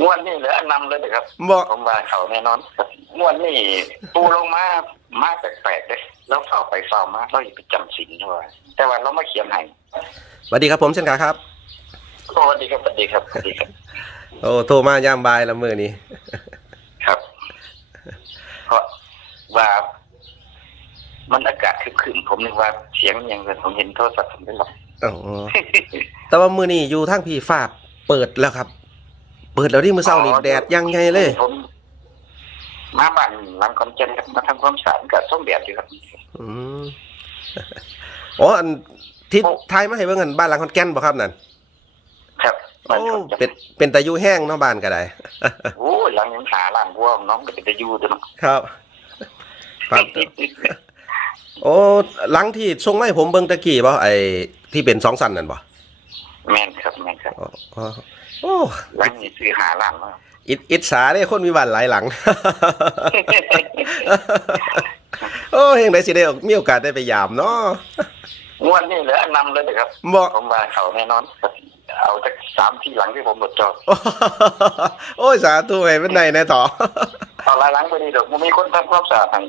งวดนี้เหลือนำเลยเด้อครับบอกผมว่าเขาแน่นอนครับงวดนี้ปูลงมามาแปลกๆเลยแล้วเข้าไปเฝ้ามาเราอย่าไปจำศีลด้วยแต่ว่าเราไม่เขียนให้สวัสดีครับผมเช่นกันครับสวัสดีครับสวัสดีครับสวัสดีครับ โอ้โทรมายามบ่ายละมือนี้ครับ เพราะว่ามันอากาศครึมๆผมนึกว่าเสียงอยังเงินผมเห็นโทรศัพท์ผมได้หรอกอ๋อแต่ว่ามือนี้อยู่ทางพี่ฟ้าเปิดแล้วครับ เปิดแล้วที่มือเช้านี่แดดยังไงเลยผมมาบ้านหลังคอนเจนครับมาทำความสะอาดกับส้มแดดอยู่ครับ อืมอ๋ออันที่ทายมาให้เบิ่งกันบ้านหลังคอนแก่นบ่ครับนั่นครับโอ้บ้านคอนแก่นเป็นเป็นตะยูแห้งเนาะบ้านก็ได้โอ้ยหลังยังหาร้านวัวน้องก็เป็นตะยูด้วยเนาะครับครับโอ้หลังที่ส่งมาให้ผมเบิ่งตะกี้บ่ไอ้ที่เป็นสองสันนั่นบ่ แม่นครับแม่นครับอ๋ออ๋อโอ้หลังนี้ซื้อหาร้านมาอิอิจฉาเด้คนมีบ้านหลายหลัง โอ้ยังไดสิได้มีโอกาสได้ไปยามเนาะงวดนี้เหลือนำเลยเด้อครับบ่ผมว่าเขาแน่นอนครับเอาจากสามที่หลังที่ผมหมดจอดโอ้ยสาธุให้เป็นในแน่ต่อเอาหลายหลังไปดีดอกมันมีคนทำความสะอาดให้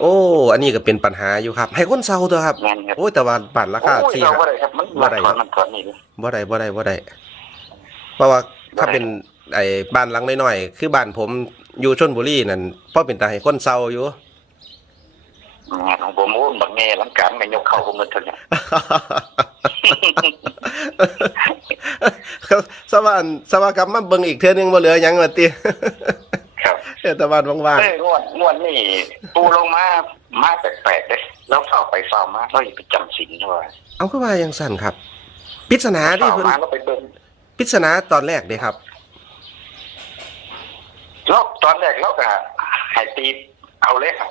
โอ้ อันนี้ก็เป็นปัญหาอยู่ครับ ให้คนเซาตัวครับ แม่นครับ โอ้ยแต่ว่าบัตรราคาโอ้ยสี่เราบ่ได้ครับมันบ่มันได้ ถอนมันถอนนี่ดิบ่ได้บ่ได้บ่ได้เพราะว่าถ้าบ่ได้เป็นไอ้บ้านหลังน้อยๆคือบ้านผมอยู่ชนบุรีนั่นพอเป็นตาให้คนเซาอยู่ งานของผมโอ้ยบักแง่หลังการกันยกเขาผมหมดเท่านี้สวานสวากรรมมาเบิ่งอีกเทื่อนึงบ่เหลือหยังว่าติครับเออ แต่บ้านว่างเอ้ยงวดงวดนี่ปูลงมามาแปลกๆเลยแล้วเฝ้าไปเฝ้ามาเราอย่าไปจำศีลด้วยๆเอาคือว่าจังซั่นครับปริศนาดิเฝ้าเพิ่นมาแล้วไปเบิ่งปริศนาตอนแรกเด้ครับรอบตอนแรกเราก็ให้ตีเอาเลยครับ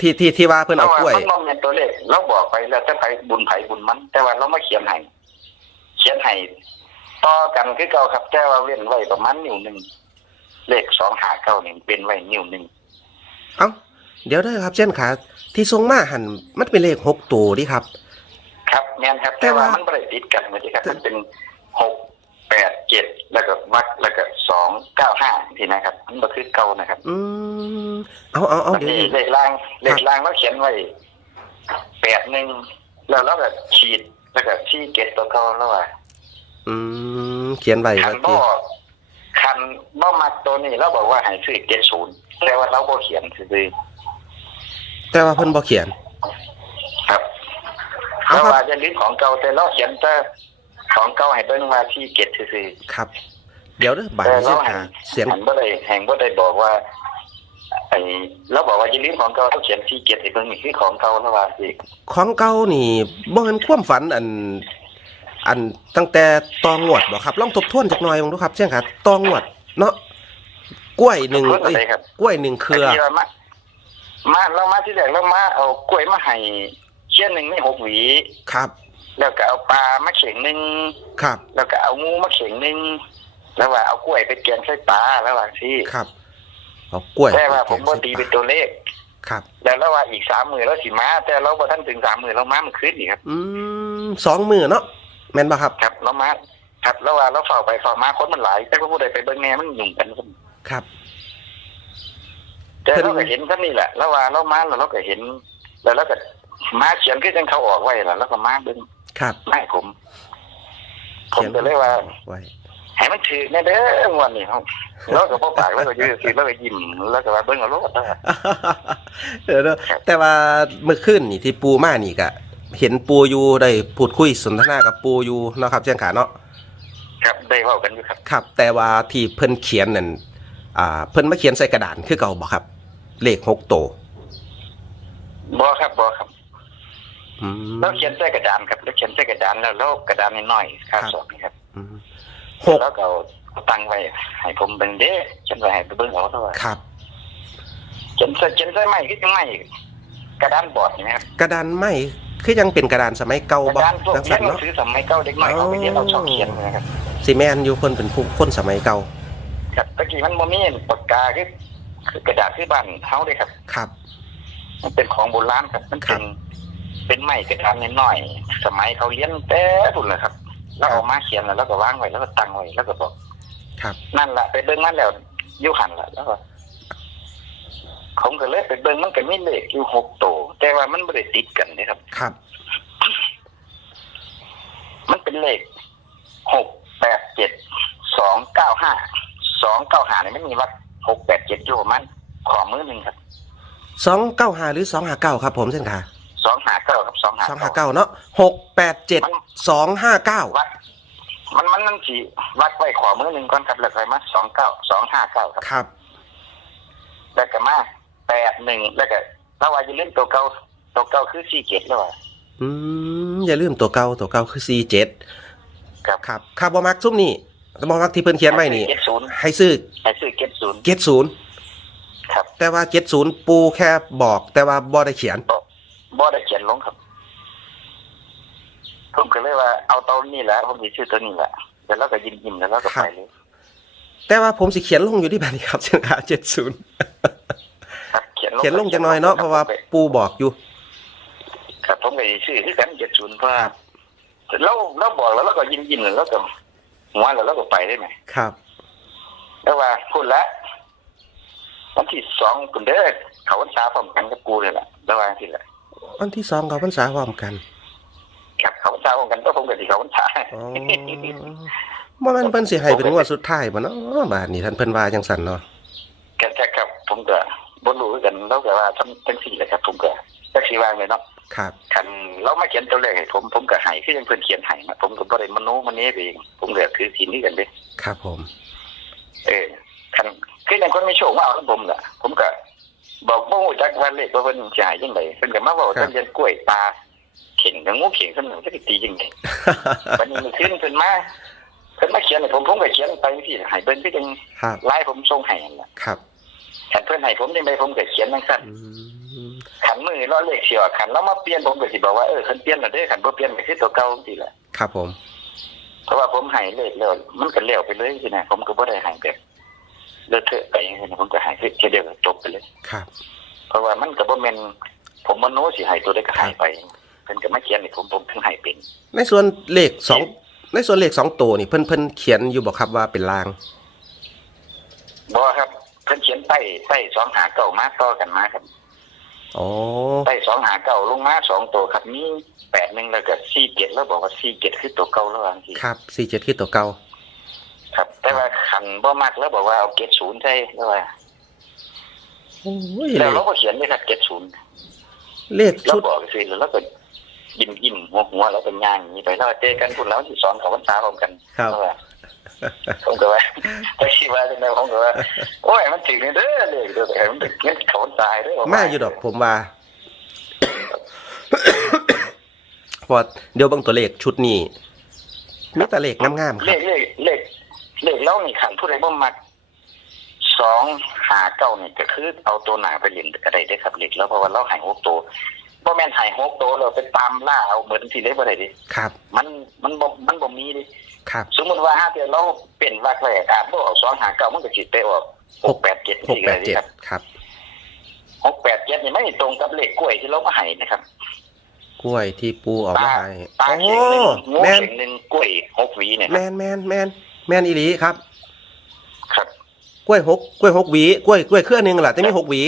ที่ที่ที่ว่าเพิ่นเอากล้วยมันมองเงินตัวเลขเราบอกไปแล้วจะไปบุญไผบุญมัน แต่ว่าเราไม่เขียนให้เขียนให้ต่อกันคือเก่าครับแต่ว่าเว้นไว้ประมาณนิ้วหนึ่ง เลขสองหาเก้านี่เป็นไว้นิ้วหนึ่งเอ้าเดี๋ยวเด้อครับเช่นขาที่ทรงมาหันมันเป็นเลขหกตัวดิครับ ครับแม่นครับ แต่แต่ว่าว่ามัมันไม่ได้ติดกันเหมือนที่ครับมันเป็นหกแปดเจ็ดแล้วก็วัดแล้วก็สองเก้าห้าทีนะครับมันก็คือเก่านะครับ อืมเอาเอาเอามันเดี๋ยวมีเลขล่างเลขล่างเราเขียนไว้แปดหนึ่งแล้วเราก็ฉีดแล้วก็ชี้เจ็ดตัวเก่าแล้วว่าอืมเขียนไว้คัว่านบ่ที่ คันบ่มักตัวนี้เราบอกว่าให้ซื้อเจ็ดศูนย์แต่ว่าเราบ่เขียนซื้อแต่ว่าเพิ่นบ่เขียนๆครับเอาเราครับ ว่าจะลิ้นของเก่าแต่เราเขียนแต่ของเก่าให้เบิ่งว่าที่เจ็ดซื้อครับ เดี๋ยวเด้อๆบาดแต่นี้เราเส้นแห่ขางเสียง แห่งบ่ได้แห่งบ่ได้บอกว่าไอ้เราบอกว่าจะลิ้นของเก่าเราเขียนที่เจ็ดให้เบิ่งนี่คือของเก่าแล้วว่าสิของเก่านี่บ่แม่นความฝันอัน อันตั้งแต่ตองวดบ่ครับลองทบทวนจักหน่อยบ่ดูครับเช่นขาตองวดเนาะกล้วยหนึ่งเพิ่นเอ้ยอะไรครับกล้วยหนึ่งเครือไที่ว่ามามาเรามาที่แรกเรามาเอากล้วยมาให้เชี่ยนหนึ่งไม่หกหวีครับ แล้วก็เอาปลามาเข่งหนึ่งครับ แล้วก็เอางูมาเข่งหนึ่งแล้วว่าเอากล้วยไปแกงใส่ปลาแล้วว่าที่ครับเอากล้วยแต่ว่าผมบ่ตีเป็นตัวเลขครับ แล้วแล้วว่าอีกสามมือแล้วสิมาแต่เราบ่ทันถึงสามมือเรามามันขึ้นอีกครับ อืมสองมือเนาะ แม่นบ่ครับ ครับเรามาครับแล้วว่าเราเฝ้าไปเฝ้ามาคนมันหลายแต่ว่าผู้ใดไปเบิ่งแง่มันยุ่งกันครับครับแต่เราก็เห็นก็นี่แหละแล้วว่าเรามาแล้วเราก็เห็น แล้วเราก็มาเขียนคือจังเขาออกไว้แล้วแล้วก็มาเบิ่งครับไม่ผม ผมก็เลยว่าไว้ให้มันถือแน่เด้องวันนี้ครับแล้วก็พ่อปากแล้วก็ยืดสิแล้วก็ยิ้มแล้วก็ว่าเบิ่งเอาโลดเด้อเดี๋ยวนะแต่ว่าเมื่อคืนนี่ที่ปูมานี่ก็ เห็นปูอยู่ได้พูดคุยสนทนากับปูอยู่เนาะครับเชียงขาเนาะครับได้เว้ากันอยู่ครับ ครับ แต่ว่าที่เพิ่นเขียนนั่นอ่าเพิ่นมาเขียนใส่กระดานคือเก่าบ่ครับ เลขหกโตวบ่ครับบ่ครับอืม เราเขียนใส่กระดานครับแล้วเขียนใส่กระดานแล้วแล้วกระดานน้อยๆค่าสอบนี่ครับอืมหกแล้วก็เอาตั้งไว้ให้ผมเบิ่งเด้ฉันไว้ให้ไปเบิ่งเอาเท่าไหร่ครับเขียนใส่เขียนใส่ไม้คือจังไม้กระดานบอร์ดนี่นะครับกระดานไม้ คือยังเป็นกระดานสมัยเก่ากบ่ระดานพวกจังเรีซั่ยนนหนังเนาะ สือสมัยเก่าเด็กน้อยเขาไปเรียนเราชอบเขียนนะครับสิแม่นอยู่เพิ่นเป็นผู้คนสมัยเก่าครับตะกี้มันบ่มีปากกาคือคือกระดาษคือบ้านเฮาเด้ครับ ครับ มันเป็นของโบราณครับ มันครัเป็นบเป็นไม้กระดานน้อยๆสมัยเขาเรียนแต่พุ่นแหละครับ แล้วเอามาเขียนแล้วแล้วก็วางไว้แล้วก็ตั้งไว้แล้วก็บอกครับ นั่นแหละไปเบิ่งมันแล้วอยู่หันละแล้วก็ ผมก็เลยไปเบิ่งมันก็มีเลขอยู่หกตัวแต่ว่ามันไม่ได้ติดกันนะครับ ครับ มันเป็นเลขหกแปดเจ็ดสองเก้าห้าสองเก้าห้าเนี่ยไม่มีวัดหกแปดเจ็ดอยู่ประมันขอมือหนึ่งครับสองเก้าหาหรือสองหาเก้าครับ ผมเส้นขาสองหาเก้าครับสองหาสองหาเก้าเนาะหกแปดเจ็ดสองห้าเก้าวัดมันมันมันสีวัดไว้ขอมือหนึ่งก่อนครับแล้วค่อยมาสองเก้าสองห้าเก้าครับครับแล้วก็มาแป ดหนึ่งแล้วก็แล้วว่าจะเล่นตัวเก่าตัวเก่าคือสี่เจ็ดแล้วว่าอืมอย่าลืมตัวเก่าตัวเก่าคือสี่เจ็ดครับครับครับบอมักซุ่มนี่บอมักที่เพิ่นเขียนไว้นี่ เจ็ดศูนย์ให้ซื้อให้ซื้อเจ็ดศูนย์เจ็ดศูนย์ครับแต่ว่าเจ็ดศูนย์ปูแค่บอกแต่ว่าบอได้เขียนบ่ได้เขียนลงครับผมก็เลยว่าเอาตัวนี้แหละผมจะชื่อตัวนี้แหละแล้วเราก็ยิ้มยิ้มๆแล้วเราก็ไปเลยแต่ว่าผมสิเขียนลงอยู่ที่แบบนี้ครับเช่นขาเจ็ดศูนย์ครับ เขียนลงเขียนลงจังน้อยเนาะเพราะว่าปูบอกอยู่ครับผมก็สิชื่อคือกันเจ็ดศูนย์เพราะว่าเราเราบอกแล้วเราก็ยิ้มยิ้มๆแล้วเราก็หัวแล้วเราก็ไปได้ไหมครับ แล้วว่าพูดละวันที่สองคุณเด้อเขาวันเช้าพร้อมกันกับกูเลยแหละแล้วว่าที่แหละวันที่สองกับพรรษาพร้อมกันครับเขาวันเช้าพร้อมกันก็ผมกับที่เขาวันเช้าอ๋อบ่แม่นเพิ่นสิให้เป็นงวดสุดท้ายบ่เนาะบาดนี้ท่านเพิ่นว่าจังซั่นเนาะครับครับครับผมก็ บ่รู้คือกันแล้วก็ว่าทั้งทั้งสี่แหละครับ ผมก็จักสิวางเลยเนาะครับคันเรามาเขียนตัวเลขให้ผมผมก็ให้คือยังเพิ่นเขียนให้นะผมก็บ่ได้มโนมเนไปเองผมก็คือสินี้กันเด้ครับผม เออคันคือยังคนไม่โชคมาเอาของผมล่ะ ผมก็บอกบ่ฮู้จักว่าเลขว่าเพิ่นสิให้จังไดเพิ่นก็มาเว้าครับเรื่องเรียนกล้วยปลาเข่งกับงูเข่งซั่นนึงจะตีจังไดวันนี้มันขึ้นเพิ่นมาเพิ่นมาเขียนให้ผมผมก็เขียนไปที่ให้เพิ่นคือจังครับไลน์ผมส่งให้นั่นล่ะครับ คันเพิ่นให้ผมจังไดผมก็เขียนจังซั่นอืมขันมือเราเลขเสียวขันเรามาเปลี่ยนผมก็สิบอกว่าเออคันเปลี่ยนแล้วเด้อขันบ่เปลี่ยนก็คือตัวเก่าจังซี่แหละครับผม เพราะว่าผมให้เลขแล้วมันก็เลี้ยวไปเลยสินะผมก็บ่ได้ให้แบบเลอะเทอะไปจังซี่นะผมก็ให้แค่เดียวก็จบไปเลย ครับ เพราะว่ามันก็บ่แม่นผมมโนสิให้ตัวใดก็ให้ไปเพิ่นก็มาเขียนให้ผมผมถึงให้เป็น ในส่วนเลขสองในส่วนเลขสองตัวนี่เพิ่นเพิ่นเขียนอยู่บอกครับว่าเป็นลางบ่ครับเพิ่นเขียนใต้ใต้สองหาเก่ามาต่อกันมาครับอ๋อใต้สองหาเก่าลงมาสองตัวครับมีแปดหนึ่งแล้วก็สี่เจ็ดแล้วบอกว่าสี่เจ็ดคือตัวเก่าแล้วว่าจังซี่ครับสี่เจ็ดคือตัวเก่าครับ แต่ว่าขันบ่มักแล้วบอกว่าเอาเกตศูนย์ใช่แล้วว่าโอ้ยแล้วเลเราขก็เขียนเลยครับเกตศูนย์เลขเราชุดบอกสิแล้วก็ยิ้มยิ้มหัวหัวแล้วเป็นย่างอย่างนี้ไปแล้วเจอกันคุณแล้วที่สอนเขาวันเช้าพร้อมกันครับแล้วว่า ผมก็ว่าไปคิดว่าจังไดผมก็ว่าโอ้ยมันถึงเด้อเลยเด้อแต่มันถึงเงินเขาวันตายเด้อมาอยู่ดอกผมว่าเพอเดี๋ยวเบิ่งตัวเลขชุดนี้มีแต่เลขงามๆคเลรับขเลขเลขเลขเล่านี่ขันผู้ใดบ่มักสองหาเก้านี่ก็คือเอาตัวหนาไปเล่นก็ได้เด้อครับเลขแล้วเพราะว่าเราใหายหกตัวบ่แม่นใหายหกตัวเราไปตามล่าเอาเหมือนที่เล็กบ่ได้ดิครับ มันมันบ่มันบ่มีดิ ครับ สมมุติว่าห้าเดือนเราเป็นวักแรกอาจบ่ออกสองหาเก้ามันก็สิไปออกหกแปดเจ็ดหกแปดนี่เจ็ดครับครับหกแปดเจ็ดนี่ไม่ตรงกับเลขกล้วยที่เรามาให้นะครับ กล้วยที่ปูเออกตามาให้ตาโอ้เข่งหนึ่งงูแมนเข่งหนึ่งกล้วยหกหวีเนี่ยแมนแมนแมนแมนอีหลีครับ ครับกล้วยหกกล้วยหกหวีกล้วยกล้วยเครือหนึงแหละแต่มีหกหวี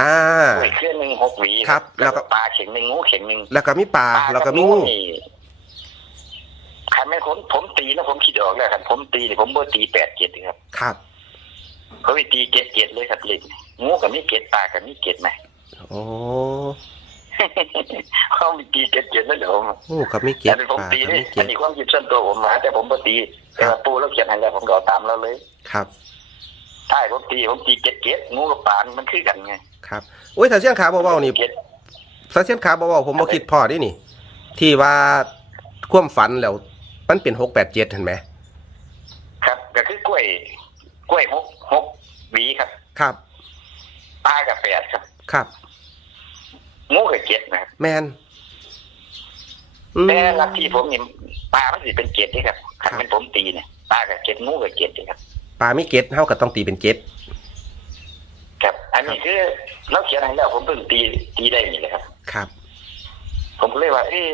อ่ากล้วยเครื่องหนึ่งหกหวีครับ แล้แล้ววก็ก็ปลาเข่งหนึ่งงูเข่งหนึ่งแล้วก็มีปลาแล้วก็มีงูนี่ คันแม่ผมผมตีแล้วผมคิดออกแล้วครับผมตีนี่ผมบ่ตีแปดเจ็ดครับ ครับเขาไปตีเจ็ดเจ็ดเลยครับเลขงูกับมีเจ็ดปลากับมีเจ็ดไหมโอ้เขามีตีเจ็ดเจ็ดแล้วเหรองูกับมีเกล็อัดนนี้ผมปลาตีกับนี่มีเกล็อัดนนี้ความคิดส่วนตัวผมนะแต่ผมบ่ตีแต่ว่าปูแล้วเขียนให้แล้วผมก็เอาตามเราเลย ครับใช่ผมตีผมตีเจ็ดเจ็ดงูกับปลามันคือกันไง ครับอุ้ยถ้าเสียงขาเบาๆนี่เจ็ดถ้าเสียงขาเบาๆผมบ่คิดพอได้นี่ ที่ว่าความฝันแล้ว มันเป็นหกแปดเจ็ดเห็นไหมครับ ก็คือกล้วย กล้วยหกหกหวีครับ ครับปลากับแปดครับ ครับงูกับเจ็ดนะครับแมนอืมแต่ลัทธิผมนี่ปลามันสิเป็นเจ็ดนี่ครับขันครับเป็นผมตีเนี่ยปลากับเจ็ดงูกับเจ็ดนี่ครับปลามีเกล็ดเท่ากับต้องตีเป็นเกล็ดครับ อันนี้คือเราเขียนให้แล้วผมเพิ่งตีตีได้นี่แหละครับ ครับ ผมก็เลยว่า เอ๊ะ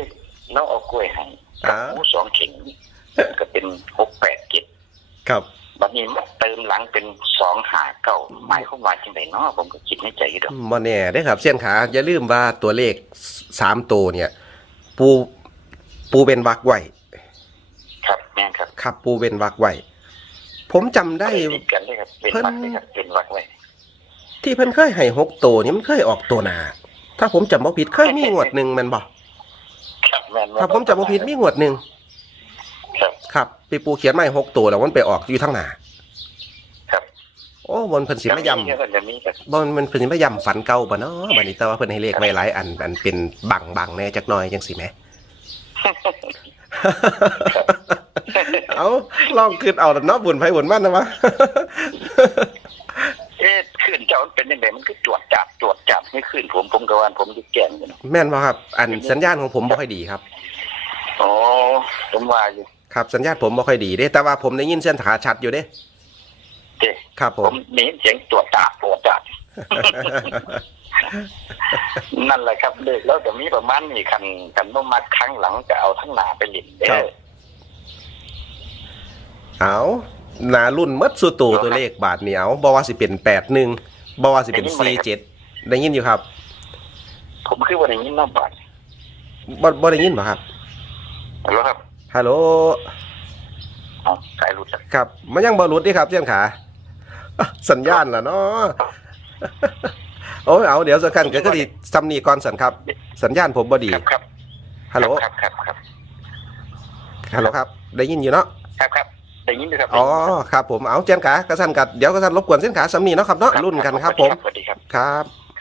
เราเอากล้วยให้กับ อ่างูสองเข่งก็เป็นหกแปดเจ็ดครับบัดนี้มาเติมหลังเป็นสองหาเก้าหมายความว่าจังไดเนาะผมก็คิดในใจอยู่ดอกบ่แน่เด้อครับ เส้นขาอย่าลืมว่าตัวเลขสามตัวเนี่ย ปูปูเป็นวักไว้ครับแม่นครับครับ ปูเป็นวักไว้ผมจำได้ติดกันเลยครับเป็นเพิ่นวักเลยครับเป็นวักไว้ที่เพิ่นเคยให้หกตัวนี่มันเคยออกตัวหนาถ้าผมจำบ่ผิดเคยมีงวดหนึ่งแมันบ่ครับแม่นถ้าผมจำบ่ผิดมีงวดหนึ่งครับ ครับปีปูเขียนมาให้หกตัวแล้วมันไปออกอยู่ทั้งหนาครับ โอ้บนเพิ่นสิมาย้ำเพิ่นจะมีครับบนมันเพิ่นสิมาย้ำฝันเก่าบ่เนาะบัดนี้แต่ว่าเพิ่นให้เลขไว้หลายอันอันเป็นบังบังๆแหน่จักหน่อยจังสิแหม เอาลองขึ้นเอาแล้วเนาะบุญไผบุญมันนะวะเอ๊ะ ขึ้นเจ้ามันเป็นยังไงมันคือจวดจับจวดจับไม่ขึ้นผมผมกะวานผมจะแก่นอยู่เนาะแม่นบ่ครับ อันสัญญาณของผมบ่ค่อยดีครับอ๋อผมว่าอยู่ครับสัญญาณผมบ่ค่อยดีเด้แต่ว่าผมได้ยินเส้นขาชัดอยู่เด้เจ้ครับผผมมได้ยินเสียงจวดจับจวดจับนั่นแหละครับเด็กแล้วจะมีประมาณนี้คันคันบ่มาครั้งหลังจะเอาทั้งหนาไปหลินเด้ครัอบเอา หนารุ่นหมดสุดตัวตัวเลขบาทเหนียวบ่ว่าสิเป็น81บ่ว่าสิเป็น47ได้ยินอยู่ครับ ผมคือว่าอย่างนี้น้ำบาดบ่บ่ได้ยินบ่ครับฮัลโหลครับฮัลโหลเอาสายหลุดแล้วครับ มันยังบ่หลุดเด้ครับเส้นขาอะสัญญาณล่ะเนาะโอ้ยเอาเดี๋ยวสักกันก็ดีซ้ำนี่ก่อนสันครับ สัญญาณผมบ่ดีครับครับฮัลโหลครับครับครับฮัลโหลครับ ได้ยินอยู่เนาะครับครับ ได้ยินด้วยครับอ๋อครับผมเอาเจนขากระสันกัดเดี๋ยวกระสันรบกวนเส้นขาสำนีเนาะครับเนาะรุ่นกันครับผมสวัสดีครับครับ